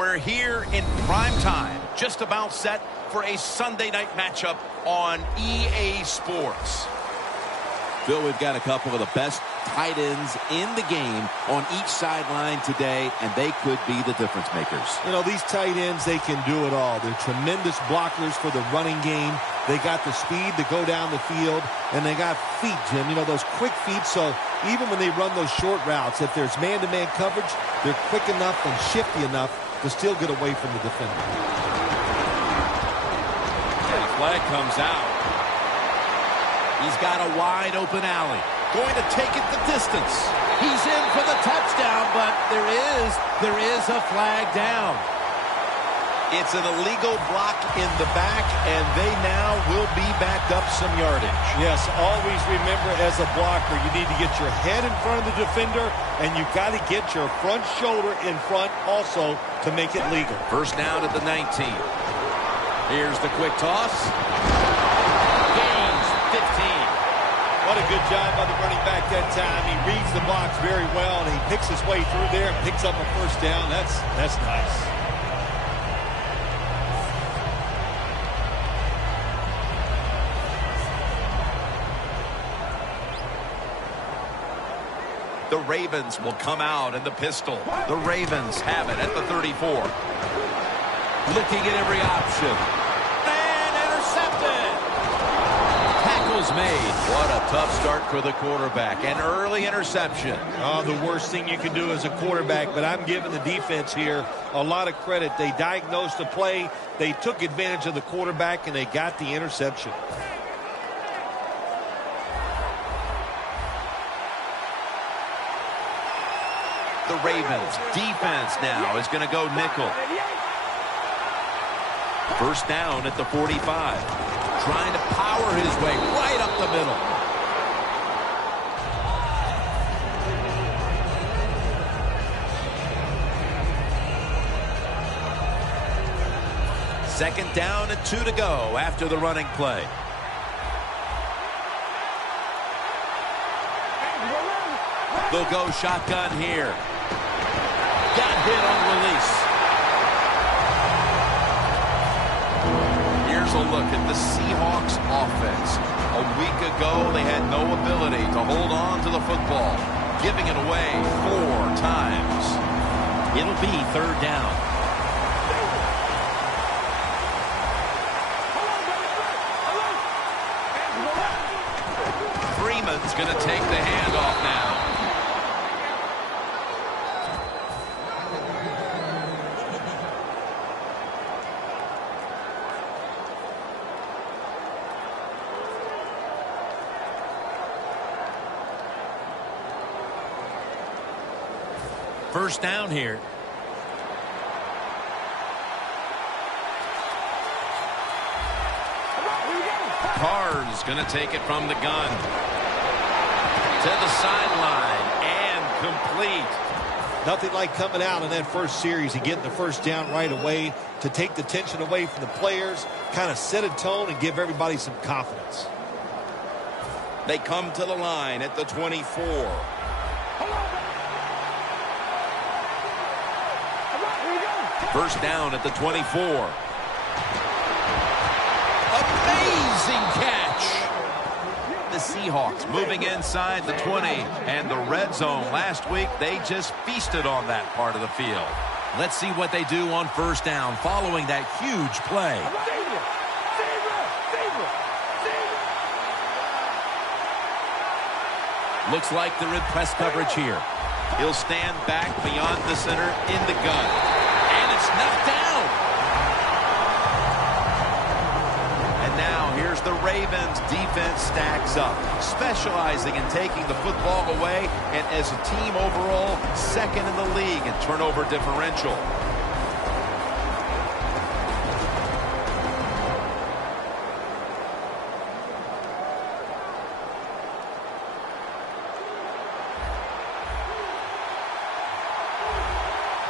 We're here in prime time, just about set for a Sunday night matchup on EA Sports. Phil, we've got a couple of the best tight ends in the game on each sideline today, and they could be the difference makers. You know, these tight ends, they can do it all. They're tremendous blockers for the running game. They got the speed to go down the field, and they got feet, Jim. You know, those quick feet, so even when they run those short routes, if there's man-to-man coverage, they're quick enough and shifty enough to still get away from the defender. And a flag comes out. He's got a wide open alley. Going to take it the distance. He's in for the touchdown, but there is a flag down. It's an illegal block in the back, and they now will be backed up some yardage. Yes, always remember as a blocker, you need to get your head in front of the defender, and you've got to get your front shoulder in front also to make it legal. First down at the 19. Here's the quick toss. Gains 15. What a good job by the running back that time. He reads the box very well, and he picks his way through there and picks up a first down. That's nice. The Ravens will come out in the pistol. The Ravens have it at the 34. Looking at every option. And intercepted. Tackle's made. What a tough start for the quarterback. An early interception. Oh, the worst thing you can do as a quarterback, but I'm giving the defense here a lot of credit. They diagnosed the play. They took advantage of the quarterback, and they got the interception. The Ravens defense now is going to go nickel. First down at the 45. Trying to power his way right up the middle. Second down and 2 to go after the running play. They'll go shotgun here. Got hit on release. Here's a look at the Seahawks offense. A week ago, they had no ability to hold on to the football, giving it away 4 times. It'll be third down. Freeman's going to take the handoff now. First down here. Carr's going to take it from the gun. To the sideline and complete. Nothing like coming out in that first series and getting the first down right away to take the tension away from the players, kind of set a tone and give everybody some confidence. They come to the line at the 24. First down at the 24. Amazing catch. The Seahawks moving inside the 20. And the red zone last week, they just feasted on that part of the field. Let's see what they do on first down following that huge play. Looks like they're in press coverage here. He'll stand back beyond the center in the gun. And it's knocked down. And now here's the Ravens defense stacks up, specializing in taking the football away, and as a team overall, second in the league in turnover differential.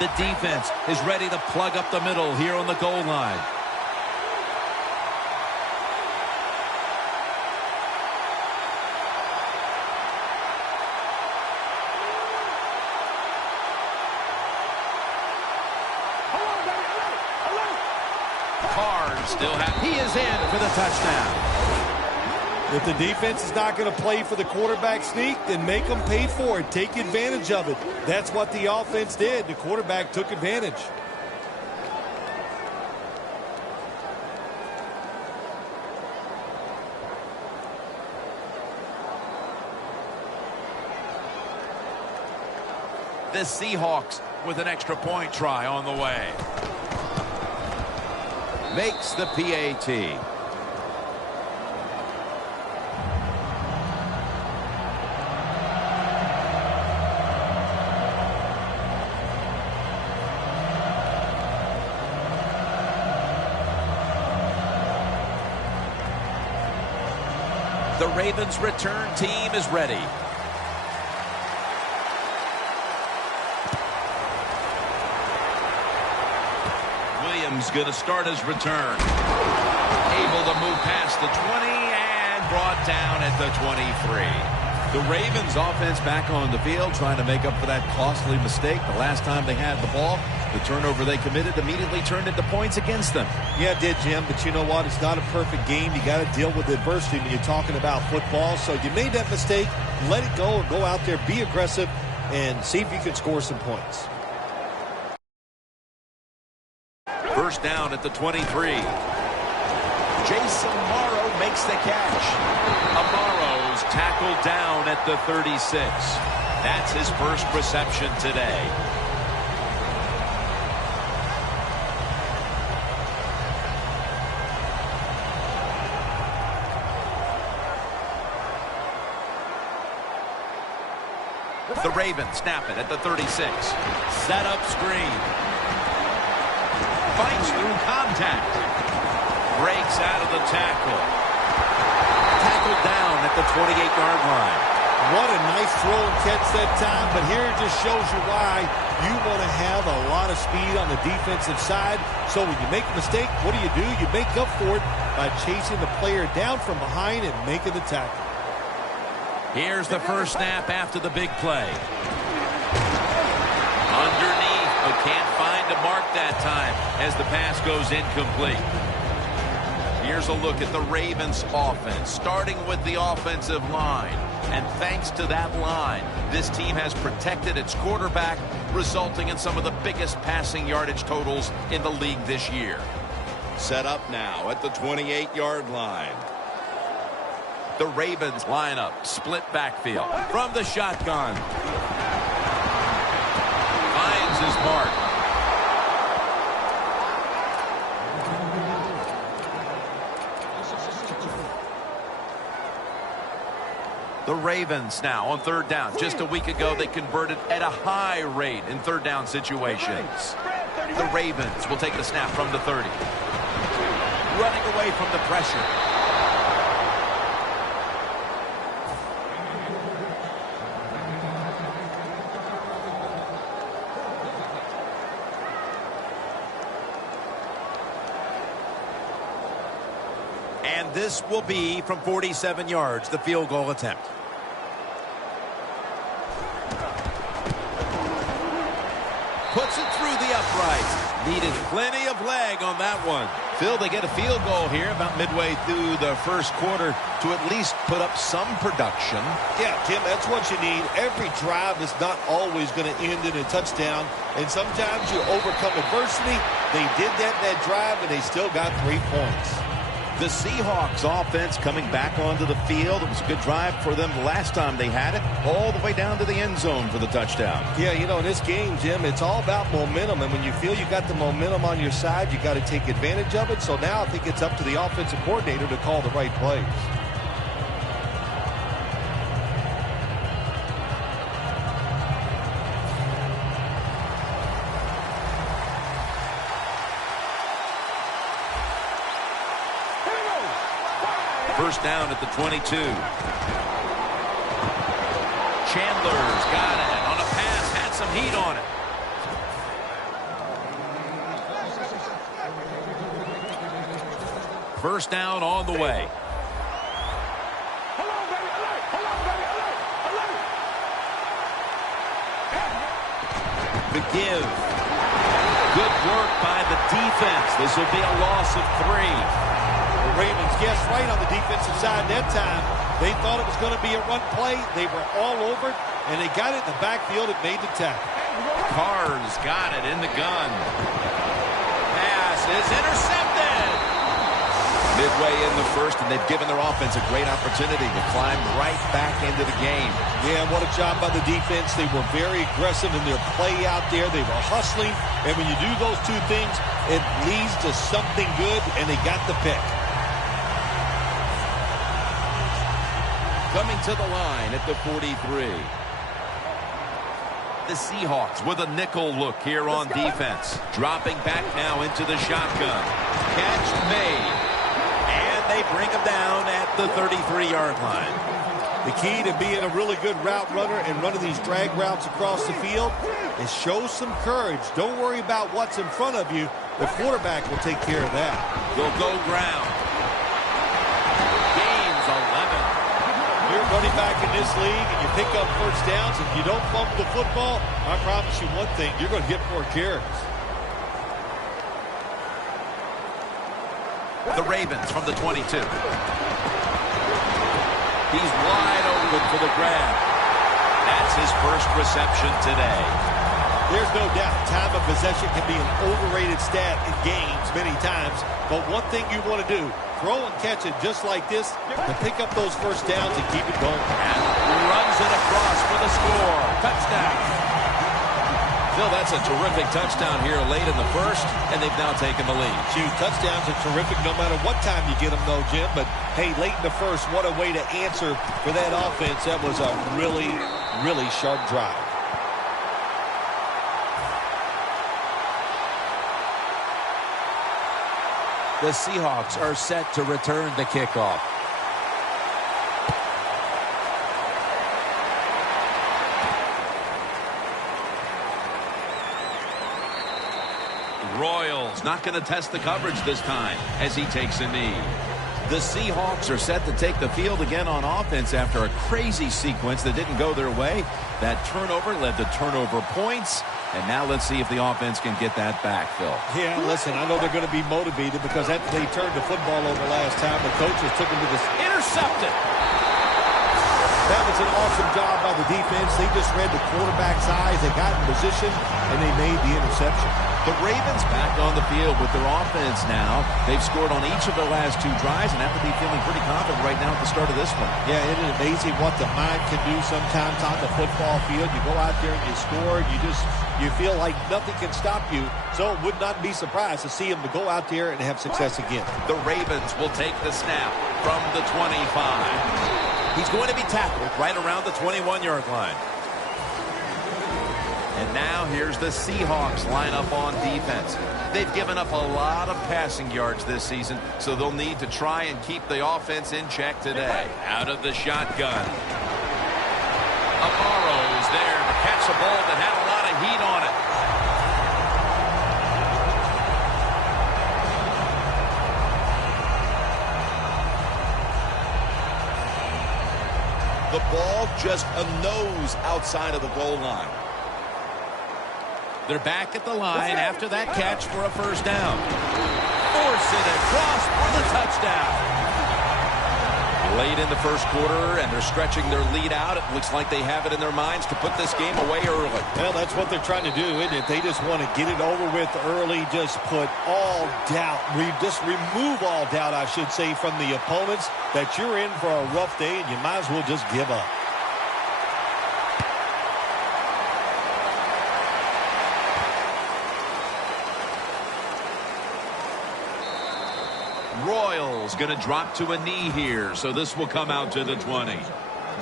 The defense is ready to plug up the middle here on the goal line. He is in for the touchdown. If the defense is not going to play for the quarterback sneak, then make them pay for it. Take advantage of it. That's what the offense did. The quarterback took advantage. The Seahawks with an extra point try on the way. Makes the PAT. The Ravens' return team is ready. Williams going to start his return. Able to move past the 20 and brought down at the 23. The Ravens offense back on the field trying to make up for that costly mistake the last time they had the ball. The turnover they committed immediately turned into points against them. Yeah, it did, Jim, but you know what? It's not a perfect game. You got to deal with adversity when you're talking about football. So you made that mistake, let it go, and go out there, be aggressive, and see if you can score some points. First down at the 23. Jason Morrow makes the catch. Amoro's tackled down at the 36. That's his first reception today. The Ravens snap it at the 36. Set up screen. Fights through contact. Breaks out of the tackle. Tackled down at the 28-yard line. What a nice throw and catch that time, but here it just shows you why you want to have a lot of speed on the defensive side. So when you make a mistake, what do? You make up for it by chasing the player down from behind and making the tackle. Here's the first snap after the big play. Underneath, but can't find a mark that time as the pass goes incomplete. Here's a look at the Ravens offense, starting with the offensive line. And thanks to that line, this team has protected its quarterback, resulting in some of the biggest passing yardage totals in the league this year. Set up now at the 28-yard line. The Ravens line up, split backfield from the shotgun. Finds his mark. The Ravens now on third down. Just a week ago, they converted at a high rate in third down situations. The Ravens will take the snap from the 30. Running away from the pressure. And this will be from 47 yards, the field goal attempt. Puts it through the uprights. Needed plenty of leg on that one. Phil, they get a field goal here about midway through the first quarter to at least put up some production. Yeah, Tim, that's what you need. Every drive is not always going to end in a touchdown, and sometimes you overcome adversity. They did that drive, and they still got 3 points. The Seahawks offense coming back onto the field. It was a good drive for them the last time they had it, all the way down to the end zone for the touchdown. Yeah, you know, in this game, Jim, it's all about momentum, and when you feel you got the momentum on your side, you got to take advantage of it. So now I think it's up to the offensive coordinator to call the right plays. First down at the 22. Chandler's got it on a pass, had some heat on it. First down on the way. The give. Good work by the defense. This will be a loss of 3. The Ravens guessed right on the defensive side that time. They thought it was going to be a run play. They were all over it, and they got it in the backfield and made the tackle. Carr's got it in the gun. Pass is intercepted. Midway in the first, and they've given their offense a great opportunity to climb right back into the game. Yeah, what a job by the defense. They were very aggressive in their play out there. They were hustling, and when you do those two things, it leads to something good, and they got the pick. Coming to the line at the 43. The Seahawks with a nickel look here on defense. Dropping back now into the shotgun. Catch made. And they bring him down at the 33-yard line. The key to being a really good route runner and running these drag routes across the field is show some courage. Don't worry about what's in front of you. The quarterback will take care of that. They'll go ground. Gains 11. You're running back in this league and you pick up first downs. If you don't fumble the football, I promise you one thing, you're going to get more carries. The Ravens from the 22. He's wide open for the grab. That's his first reception today. There's no doubt time of possession can be an overrated stat in games many times. But one thing you want to do, throw and catch it just like this to pick up those first downs and keep it going. And runs it across for the score. Touchdown. Phil, that's a terrific touchdown here late in the first, and they've now taken the lead. Shoot, touchdowns are terrific no matter what time you get them, though, Jim. But, hey, late in the first, what a way to answer for that offense. That was a really, really sharp drive. The Seahawks are set to return the kickoff. Royals not going to test the coverage this time as he takes a knee. The Seahawks are set to take the field again on offense after a crazy sequence that didn't go their way. That turnover led to turnover points. And now let's see if the offense can get that back, Phil. Yeah, listen, I know they're going to be motivated because after they turned the football over last time, the coaches took them to this. Intercepted. That was an awesome job by the defense. They just read the quarterback's eyes. They got in position, and they made the interception. The Ravens back on the field with their offense now. They've scored on each of their last 2 drives and have to be feeling pretty confident right now at the start of this one. Yeah, it is amazing what the mind can do sometimes on the football field. You go out there and you score, and you feel like nothing can stop you. So it would not be surprised to see him to go out there and have success again. The Ravens will take the snap from the 25. He's going to be tackled right around the 21-yard line. And now here's the Seahawks line up on defense. They've given up a lot of passing yards this season, so they'll need to try and keep the offense in check today. Out of the shotgun. Amaro's there to catch a ball that had a lot of heat on it. The ball just a nose outside of the goal line. They're back at the line after that catch for a first down. Force it across for the touchdown. Late in the first quarter, and they're stretching their lead out. It looks like they have it in their minds to put this game away early. Well, that's what they're trying to do, isn't it? They just want to get it over with early, just put all doubt, just remove all doubt, I should say, from the opponents that you're in for a rough day, and you might as well just give up. Royals going to drop to a knee here, so this will come out to the 20.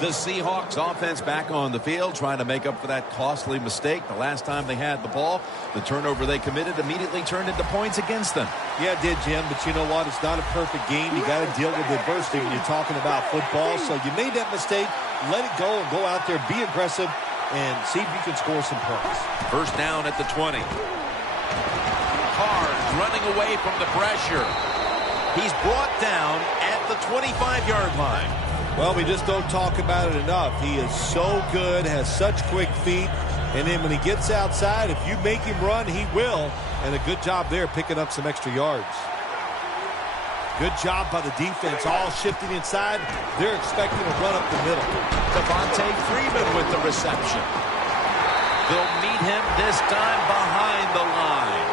The Seahawks offense back on the field trying to make up for that costly mistake. The last time they had the ball, the turnover they committed immediately turned into points against them. Yeah, it did, Jim, but you know what? It's not a perfect game. You got to deal with adversity when you're talking about football. So you made that mistake, let it go, and go out there, be aggressive, and see if you can score some points. First down at the 20. Carr's running away from the pressure. He's brought down at the 25-yard line. Well, we just don't talk about it enough. He is so good, has such quick feet. And then when he gets outside, if you make him run, he will. And a good job there picking up some extra yards. Good job by the defense, all shifting inside. They're expecting a run up the middle. Devontae Freeman with the reception. They'll meet him this time behind the line.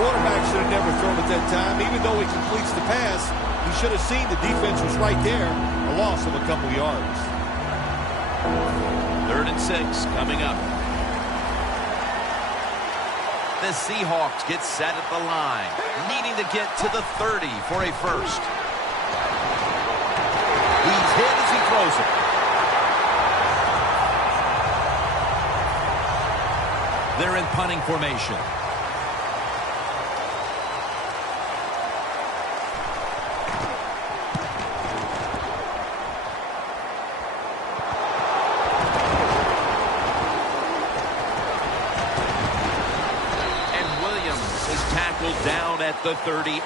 Quarterback should have never thrown it that time. Even though he completes the pass, he should have seen the defense was right there. A loss of a couple yards. 3rd and 6 coming up. The Seahawks get set at the line, needing to get to the 30 for a first. He's hit as he throws it. They're in punting formation. Down at the 38.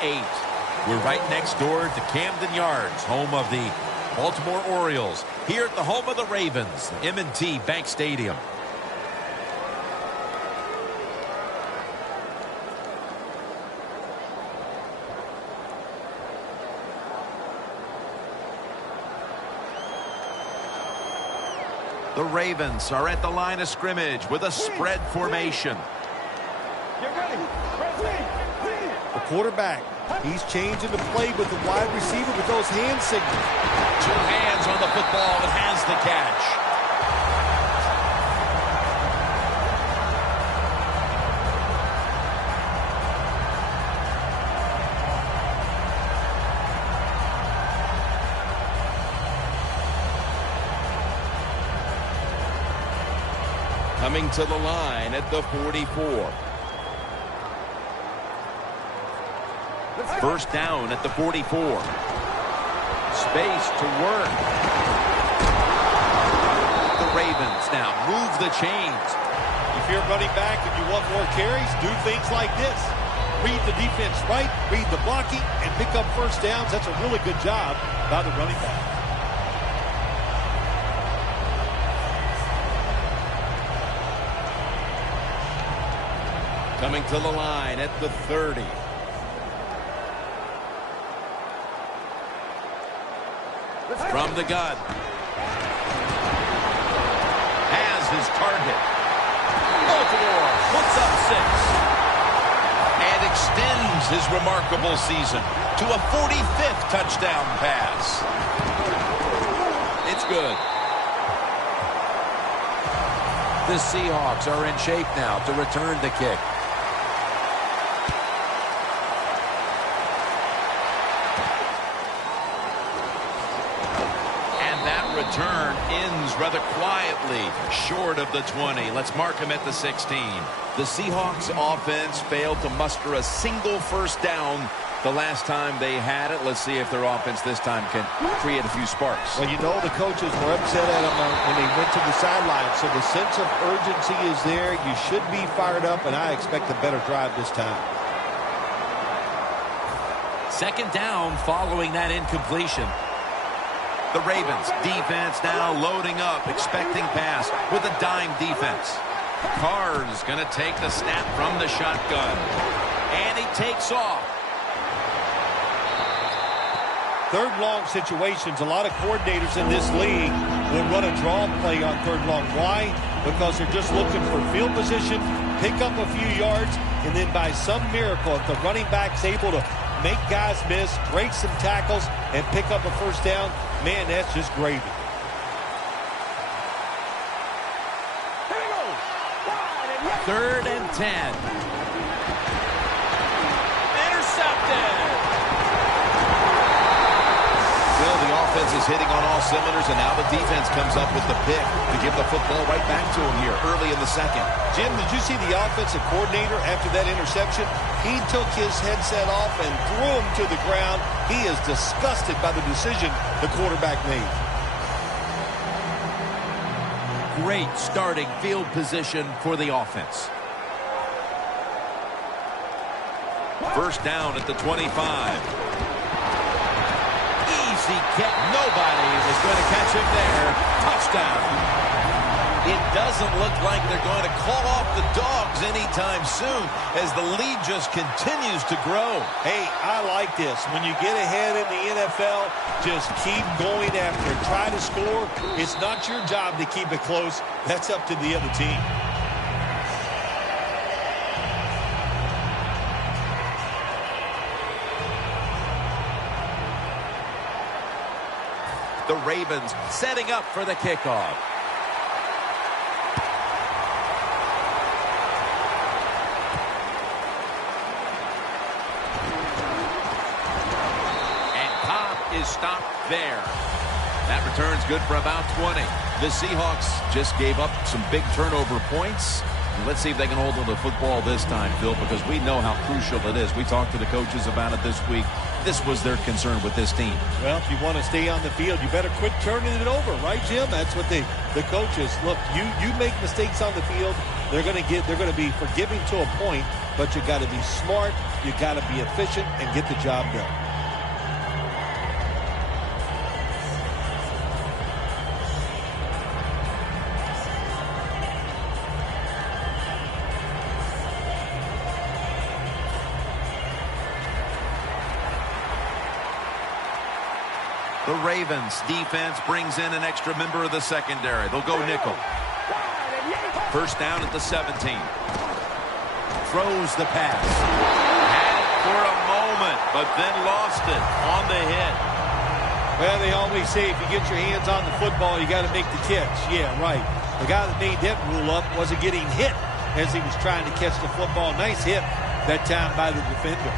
We're right next door to Camden Yards, home of the Baltimore Orioles, here at the home of the Ravens, M&T Bank Stadium. The Ravens are at the line of scrimmage with a spread formation. Get ready. The quarterback, he's changing the play with the wide receiver with those hand signals. 2 hands on the football and has the catch. Coming to the line at the 44. First down at the 44. Space to work. The Ravens now move the chains. If you're running back and you want more carries, do things like this. Read the defense right, read the blocking, and pick up first downs. That's a really good job by the running back. Coming to the line at the 30. From the gun. Has his target. Baltimore puts up 6. And extends his remarkable season to a 45th touchdown pass. It's good. The Seahawks are in shape now to return the kick. Return ends rather quietly short of the 20. Let's mark him at the 16. The Seahawks offense failed to muster a single first down the last time they had it. Let's see if their offense this time can create a few sparks. Well, you know the coaches were upset at them when they went to the sideline, so the sense of urgency is there. You should be fired up, and I expect a better drive this time. 2nd down following that incompletion. The Ravens defense now loading up, expecting pass with a dime defense. Carr's going to take the snap from the shotgun. And he takes off. 3rd long situations, a lot of coordinators in this league will run a draw play on 3rd long. Why? Because they're just looking for field position, pick up a few yards, and then by some miracle, if the running back's able to make guys miss, break some tackles, and pick up a first down, man, that's just gravy. Third and 10. Intercepted. Well, the offense is hitting on all cylinders, and now the defense comes up with the pick to give the football right back to him here early in the 2nd. Jim, did you see the offensive coordinator after that interception? He took his headset off and threw him to the ground. He is disgusted by the decision the quarterback made. Great starting field position for the offense. First down at the 25. Easy catch. Nobody was going to catch him there. Touchdown. It doesn't look like they're going to call off the Dogs anytime soon as the lead just continues to grow. Hey, I like this. When you get ahead in the NFL, just keep going after it. Try to score. It's not your job to keep it close. That's up to the other team. The Ravens setting up for the kickoff. And Cobb is stopped there. That return's good for about 20. The Seahawks just gave up some big turnover points. Let's see if they can hold on to the football this time, Phil, because we know how crucial it is. We talked to the coaches about it this week. This was their concern with this team. Well, if you want to stay on the field, you better quit turning it over, right, Jim? That's what the coaches look. You make mistakes on the field, they're going to be forgiving to a point, but you got to be smart, you got to be efficient, and get the job done. The Ravens defense brings in an extra member of the secondary. They'll go nickel. First down at the 17. Throws the pass. Had it for a moment, but then lost it on the hit. Well, they always say if you get your hands on the football, you got to make the catch. Yeah, right. The guy that made that rule up wasn't getting hit as he was trying to catch the football. Nice hit that time by the defender.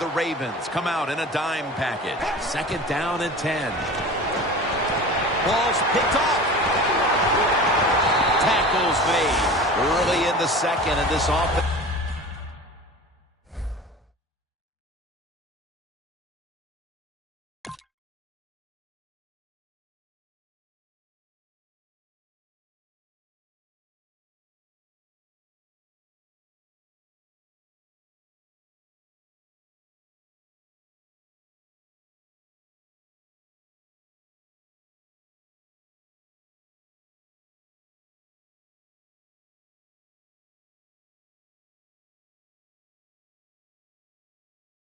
The Ravens come out in a dime package. Second down and 10. Ball's picked off. Tackles made early in the second, and this offense